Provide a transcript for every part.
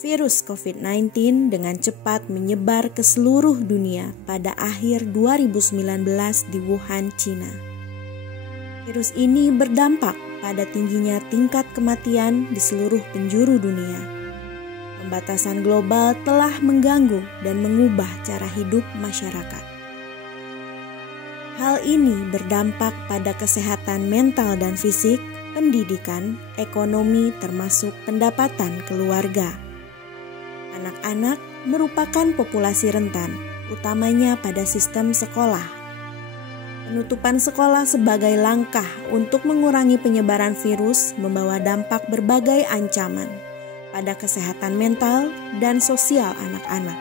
Virus COVID-19 dengan cepat menyebar ke seluruh dunia pada akhir 2019 di Wuhan, China. Virus ini berdampak pada tingginya tingkat kematian di seluruh penjuru dunia. Pembatasan global telah mengganggu dan mengubah cara hidup masyarakat. Hal ini berdampak pada kesehatan mental dan fisik, pendidikan, ekonomi termasuk pendapatan keluarga. Anak-anak merupakan populasi rentan, utamanya pada sistem sekolah. Penutupan sekolah sebagai langkah untuk mengurangi penyebaran virus membawa dampak berbagai ancaman pada kesehatan mental dan sosial anak-anak.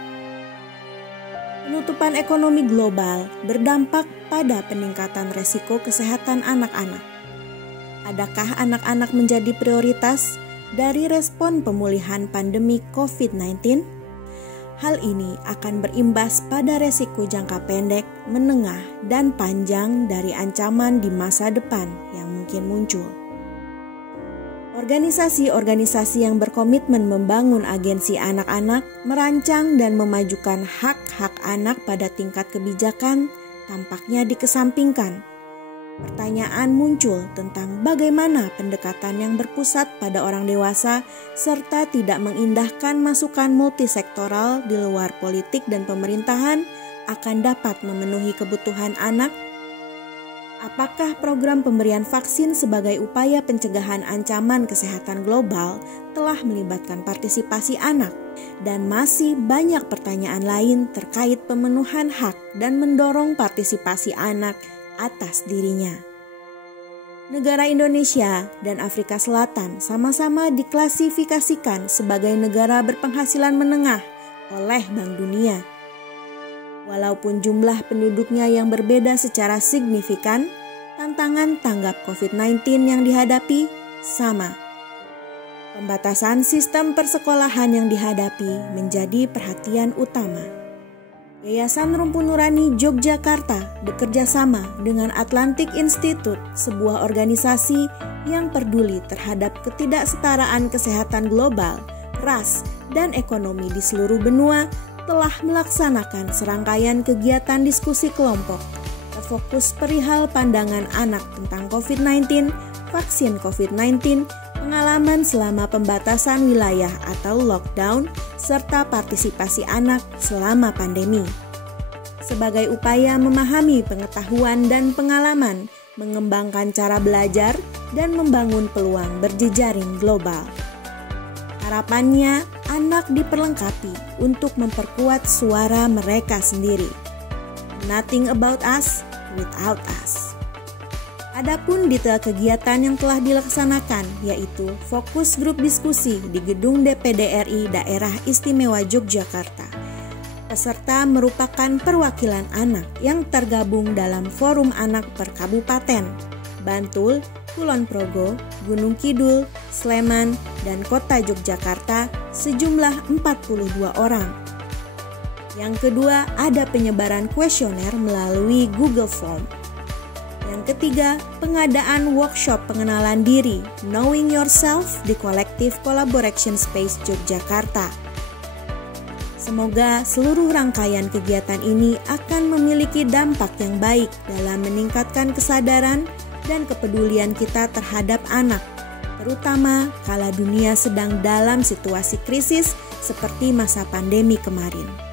Penutupan ekonomi global berdampak pada peningkatan resiko kesehatan anak-anak. Adakah anak-anak menjadi prioritas dari respon pemulihan pandemi COVID-19? Hal ini akan berimbas pada resiko jangka pendek, menengah, dan panjang dari ancaman di masa depan yang mungkin muncul. Organisasi-organisasi yang berkomitmen membangun agensi anak-anak, merancang dan memajukan hak-hak anak pada tingkat kebijakan tampaknya dikesampingkan. Pertanyaan muncul tentang bagaimana pendekatan yang berpusat pada orang dewasa serta tidak mengindahkan masukan multisektoral di luar politik dan pemerintahan akan dapat memenuhi kebutuhan anak. Apakah program pemberian vaksin sebagai upaya pencegahan ancaman kesehatan global telah melibatkan partisipasi anak? Dan masih banyak pertanyaan lain terkait pemenuhan hak dan mendorong partisipasi anak atas dirinya. Negara Indonesia dan Afrika Selatan sama-sama diklasifikasikan sebagai negara berpenghasilan menengah oleh Bank Dunia. Walaupun jumlah penduduknya yang berbeda secara signifikan, tantangan tanggap COVID-19 yang dihadapi sama. Pembatasan sistem persekolahan yang dihadapi menjadi perhatian utama. Yayasan Rumpun Nurani Yogyakarta bekerja sama dengan Atlantic Institute, sebuah organisasi yang peduli terhadap ketidaksetaraan kesehatan global, ras, dan ekonomi di seluruh benua, telah melaksanakan serangkaian kegiatan diskusi kelompok terfokus perihal pandangan anak tentang COVID-19, vaksin COVID-19, pengalaman selama pembatasan wilayah atau lockdown, serta partisipasi anak selama pandemi. Sebagai upaya memahami pengetahuan dan pengalaman, mengembangkan cara belajar, dan membangun peluang berjejaring global. Harapannya, anak diperlengkapi untuk memperkuat suara mereka sendiri. Nothing about us without us. Adapun detail kegiatan yang telah dilaksanakan yaitu fokus grup diskusi di Gedung DPD RI Daerah Istimewa Yogyakarta. Peserta merupakan perwakilan anak yang tergabung dalam Forum Anak per Kabupaten, Bantul, Kulon Progo, Gunung Kidul, Sleman, dan Kota Yogyakarta sejumlah 42 orang. Yang kedua, ada penyebaran kuesioner melalui Google Form. Yang ketiga, pengadaan workshop pengenalan diri Knowing Yourself di Collective Collaboration Space Yogyakarta. Semoga seluruh rangkaian kegiatan ini akan memiliki dampak yang baik dalam meningkatkan kesadaran dan kepedulian kita terhadap anak, terutama kala dunia sedang dalam situasi krisis seperti masa pandemi kemarin.